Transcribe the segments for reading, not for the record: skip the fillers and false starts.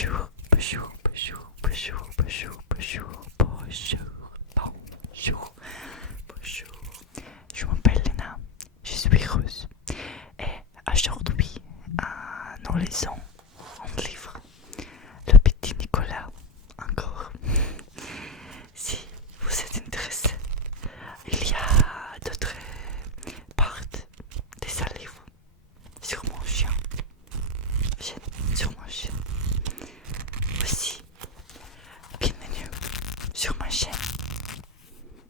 Bonjour, bonjour, bonjour, bonjour, bonjour, bonjour, bonjour, bonjour, bonjour. Je m'appelle Léna, je suis russe et aujourd'hui nous lisons un livre, Le Petit Nicolas, encore. Si vous êtes intéressé, il y a d'autres parts de ce livre sur mon chien, sur mon chien. Aussi, bienvenue sur ma chaîne.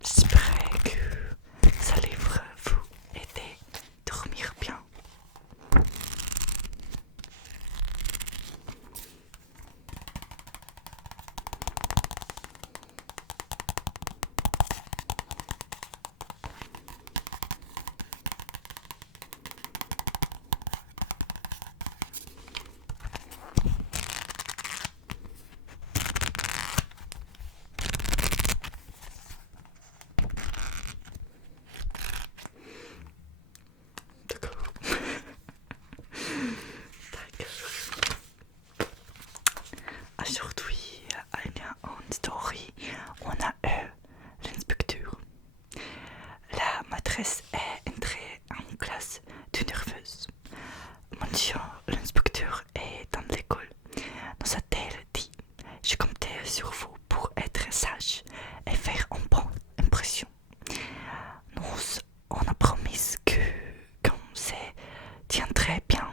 J'espère que ce livre vous aide à dormir bien. D'accord. Aujourd'hui, il y a une story où on a l'inspecteur. La maîtresse est entrée en classe toute nerveuse. Monsieur l'inspecteur est dans l'école. Nous a-t-elle dit: je comptais sur vous pour être sage et faire une bonne impression. Nous, on a promis que quand c'est tiendrait bien.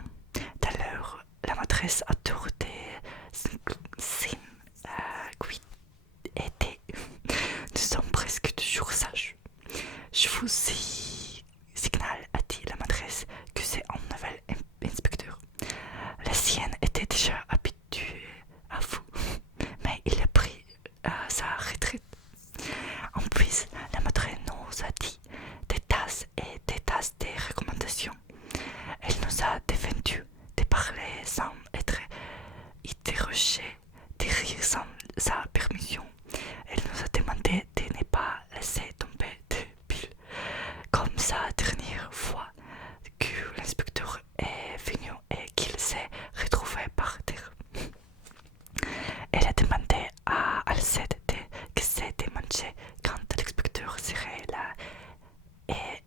D'ailleurs, la maîtresse a tourné signes qui étaient. Nous sommes presque toujours sages. Je vous signale, a dit la maîtresse, que c'est un nouvel inspecteur. La sienne était déjà habituée à vous, mais il a pris sa retraite. En plus, la maîtresse nous a dit des tasses et des tasses de recommandations. Elle nous a défendu de parler sans être interrogée, de rire sans sa permission. Elle nous a demandé de ne pas laisser tomber de piles. Comme sa dernière fois que l'inspecteur est venu et qu'il s'est retrouvé par terre. Elle a demandé à Alcette de qu'est-ce de manger quand l'inspecteur serait là. Et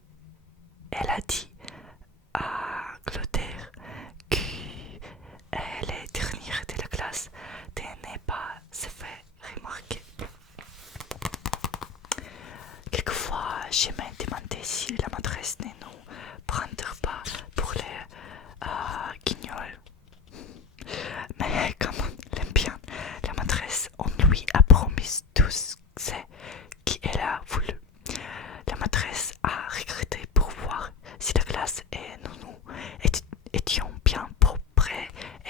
elle a dit à Clotaire qu'elle est dernière de la classe de ne pas se faire remarquer. Quelquefois, je me demandais si la maîtresse ne nous prendrait pas pour les guignols. Mais comme on l'aime bien, la maîtresse, on lui a promis tout ce qu'elle a voulu. La maîtresse a regretté pour voir si la classe et nous étions bien propres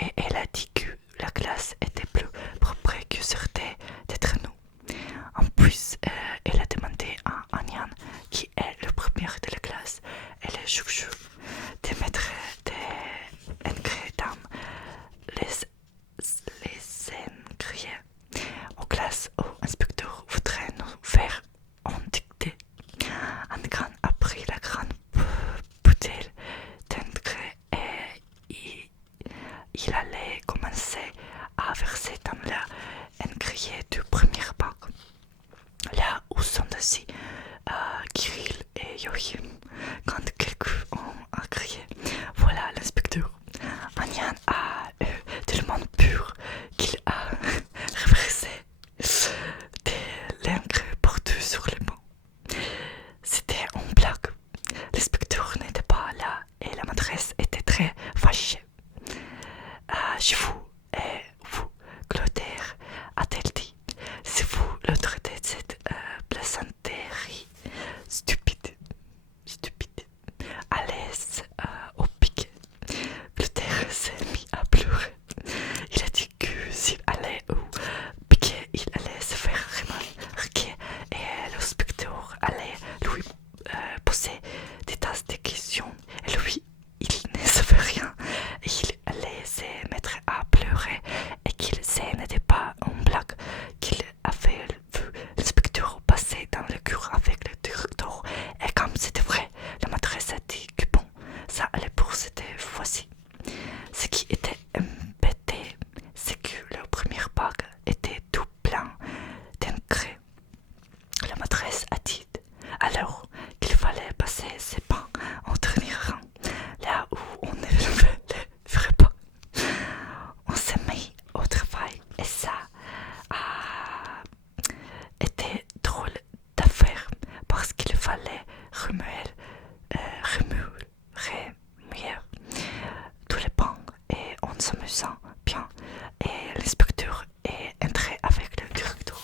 et elle a dit que la classe était plus propre que certains d'entre nous. En plus, elle a demandé à Anian, qui est le premier de la classe, et le chouchou, de mettre des ingrédients, les ingrédients aux classes où l'inspecteur voudrait nous faire en dictée. Anian a pris la grande bouteille d'engrais et il allait commencer à verser dans l'engrais du premier bac. Là où sont assis Kirill et Yohim, quand quelqu'un a crié: voilà l'inspecteur. Anian a eu tellement peur qu'il a reversé de l'engrais partout sur les bancs. C'était une blague. L'inspecteur n'était pas là et la maîtresse était très fâchée. Je vous et vous, Clotaire, a-t-elle dit, si vous le traitez de cette plaisanterie stupide, à l'aise au piquet. Clotaire s'est mis à pleurer. Il a dit que s'il allait au piquet, il allait se faire remarquer et l'inspecteur allait lui poser des tas de questions. Et lui, il ne savait rien. Et il allait se mettre à pleurer. l'inspecteur est entré avec le directeur.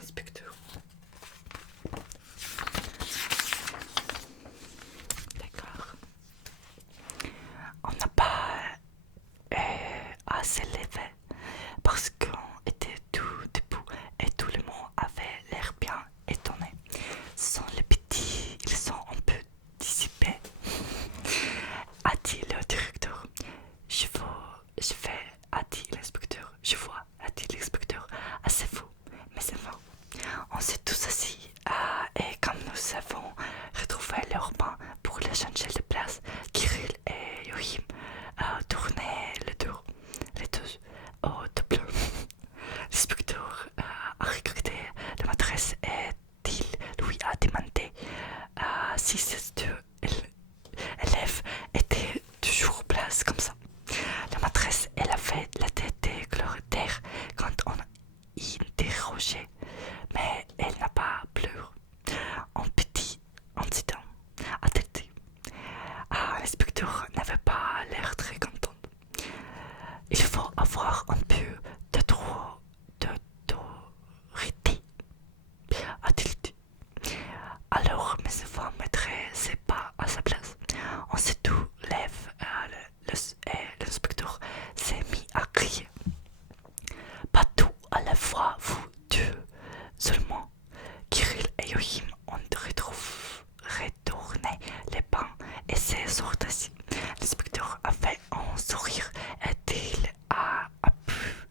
Inspecteur. D'accord. On n'a pas à s'élever parce qu'on était tout debout et tout le monde avait l'air bien étonné. Ce sont les petits, ils sont un peu dissipés, a dit le directeur. Je vais, a dit l'inspecteur. Je vois, a dit l'inspecteur. Assez fou, mais c'est faux. On s'est tous assis et comme nous avons retrouvé leur banc pour les changer de place, Kirill et Yohim tournaient les deux au tableau. L'inspecteur a regardé la maîtresse et il lui a demandé si ces deux élèves étaient toujours place comme ça. La maîtresse, elle avait la tête éclairée quand on interrogeait, mais elle n'a pas pleuré. Un petit incident, a-t-elle dit. L'inspecteur n'avait pas l'air très content. Il faut avoir un peu d'autorité, a-t-il dit. Alors, mes enfants, c'est pas à sa place. On se tout lève et l'inspecteur s'est mis à crier. Pas tout à la fois, vous deux seulement. Kirill et Yohim ont retourné les bancs et s'est sorti. L'inspecteur a fait un sourire et il a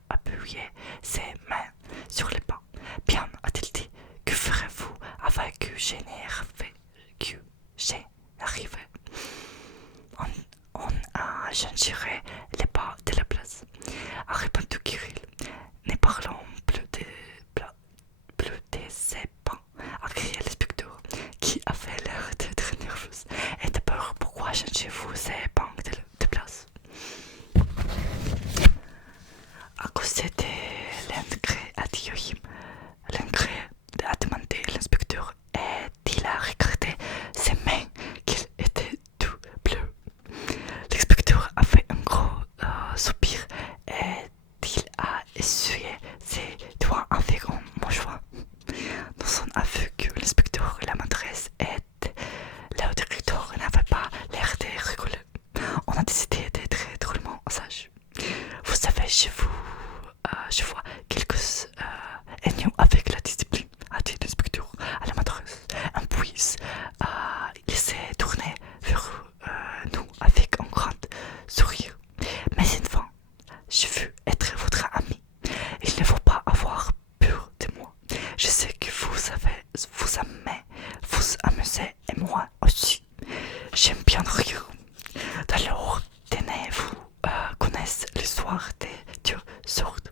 appuyé ses mains sur les bancs. Bien, a-t-il dit, que ferez-vous avec que j'ai arrivé? On a changé les pas de la place, a répondu Kirill. Ne parlons plus de ces bancs, a crié l'inspecteur, qui avait l'air d'être nerveuse. Et d'abord, pourquoi changez-vous ces bancs de place? À cause de l'engrais, a dit Yohim. L'engrais, a demandé l'inspecteur, et il a regardé ses mains qu'il était tout bleu. L'inspecteur a fait un gros soupir et il a essuyé ses doigts avec un mouchoir. Dans son aveu que l'inspecteur et la maîtresse et le directeur n'avaient pas l'air de rigoler, on a décidé d'être drôlement sage. Vous savez, je vois quelque ennuis avec la discipline, a dit l'inspecteur à la maîtresse. Puis il s'est tourné vers nous avec un grand sourire. Mes enfants, je veux être votre ami. Il ne faut pas avoir peur de moi. Je sais que vous aimez vous amuser et moi aussi. J'aime bien rire. Alors, tenez-vous connaissez l'histoire des deux sortes.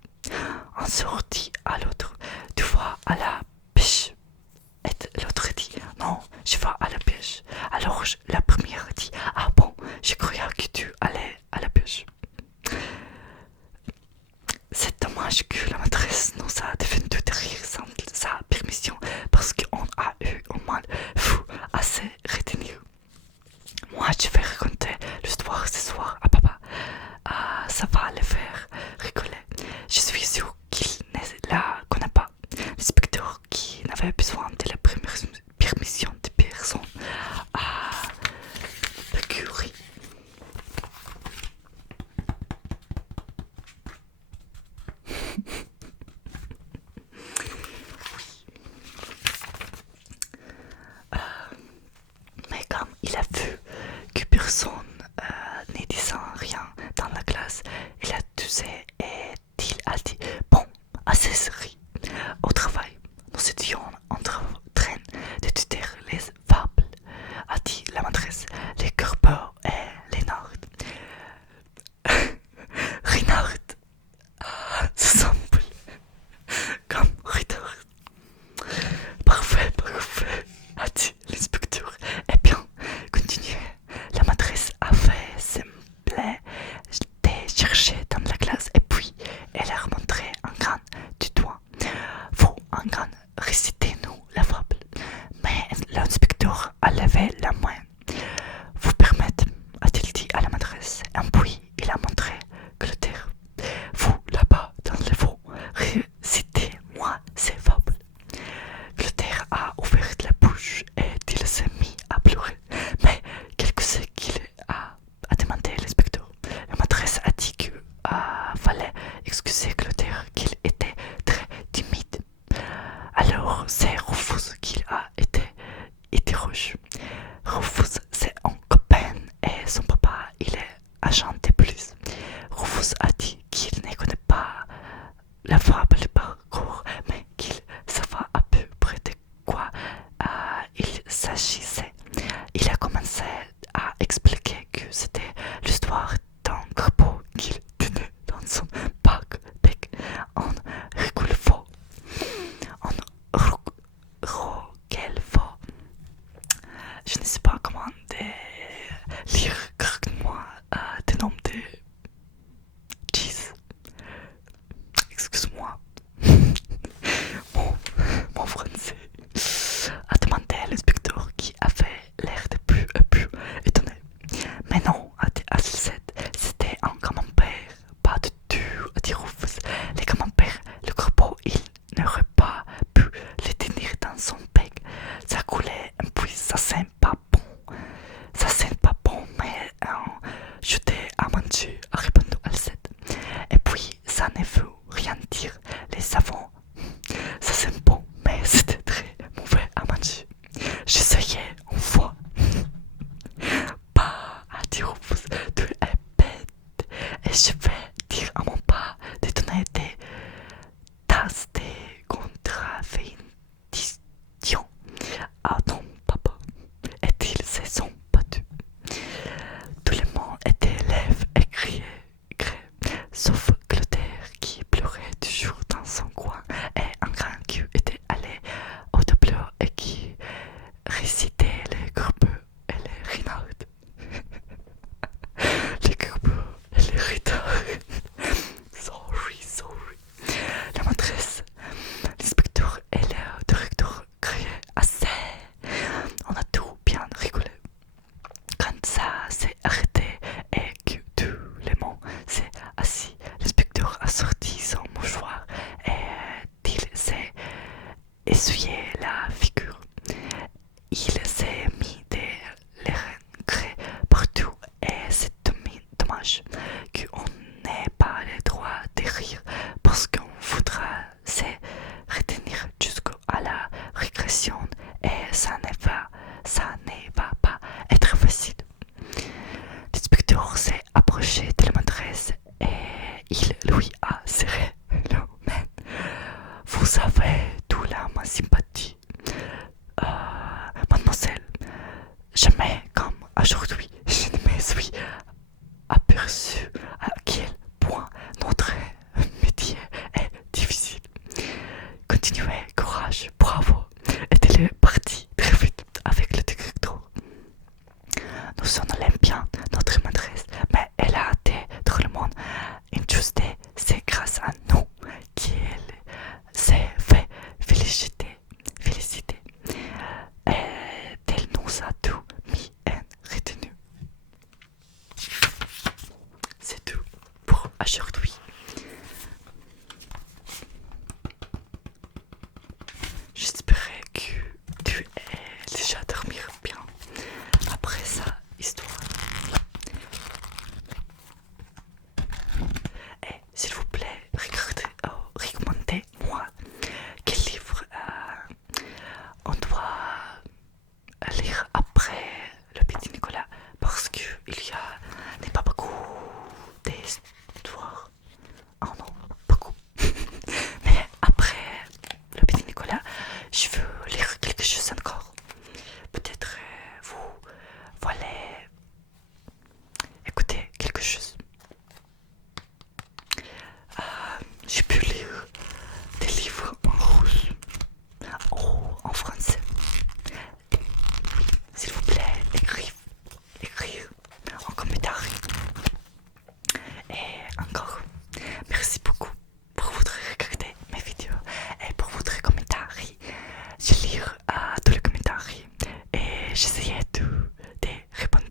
Un sort dit à l'autre, tu vas à la pêche. Et l'autre dit, non, je vais à la pêche. Alors la première dit, ah bon, je croyais que tu allais à la pêche. C'est dommage que la maîtresse nous a défendu de rire sans sa permission parce qu'on a eu un mal fou à se retenir. Moi, je vais raconter l'histoire ce soir à papa. Ça va le faire rigoler. Je suis sûr qu'il ne la connaît pas. L'inspecteur qui n'avait besoin de la permission de personne a l'écurie. Mais comme il a vu que personne ne disait rien dans la classe, il a toussé et il a dit, bon, assez série. Au travail, nous étions en train d'étudier les fables, a dit la maîtresse, les Gerber et Léonard. Renard semble comme Renard. Parfait, a dit l'inspecteur. Eh bien, continuez. La maîtresse a fait semblant de chercher dans la classe et puis petit Rufus, tu es bête. Et je vais dire à mon père de donner des tasses de contravention à ton papa. Et ils se sont battus. Tout le monde était lève et criait, sauf Clotaire qui pleurait toujours dans son coin et un grand qui était allé au tableau et qui récitait les courbes et les renards. Les courbes et les renards. Sorry. La maîtresse, l'inspecteur et le directeur criaient assez. On a tout bien rigolé. Quand ça s'est arrêté et que tout le monde s'est assis, l'inspecteur a sorti son mouchoir et il s'est essuyé la figure. Il s'est mis des regrets partout et c'est dommage qu'on n'ait pas le droit de rire parce qu'on voudra se retenir jusqu'à la régression et ça ne va pas être facile. L'inspecteur s'est approché de la maîtresse et il lui a serré la main. Vous avez tout là ma sympathie, mademoiselle. Jamais comme aujourd'hui je ne me suis aperçu à quel point notre métier est difficile. Continuez, courage, bravo. Et elle est partie très vite avec le directeur. Nous en l'aime bien, notre maîtresse, mais elle a été drôlement injustée. C'est grâce à nous qu'elle s'est fait féliciter. Et elle nous a tout mis en retenue. C'est tout pour aujourd'hui. J'espérais que tu aies déjà dormi bien après sa histoire. Et s'il vous plaît, recommandez-moi quel livre on doit lire après le petit Nicolas, parce qu'il n'est pas beaucoup d'histoires. Oh non, beaucoup. Mais après le petit Nicolas, je veux lire quelque chose encore. Peut-être vous voulez écouter quelque chose. J'ai pu lire des livres en russe ou en français. S'il vous plaît, écrivez en commentaire. Et encore, merci beaucoup pour votre regarder mes vidéos et pour votre commentaire. Je lis tous les commentaires et j'essayais de répondre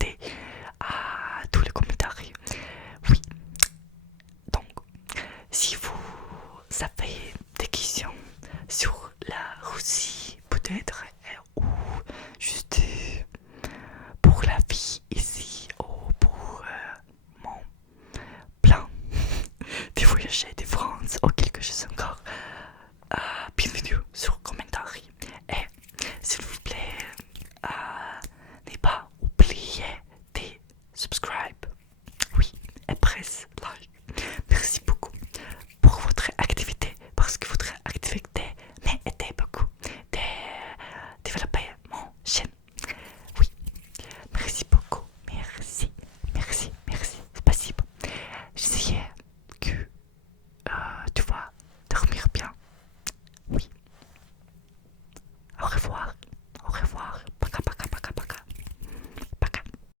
à tous les commentaires. Oui, donc si vous avez des questions sur la Russie peut-être ou juste pour la vie ici ou pour mon plan de voyager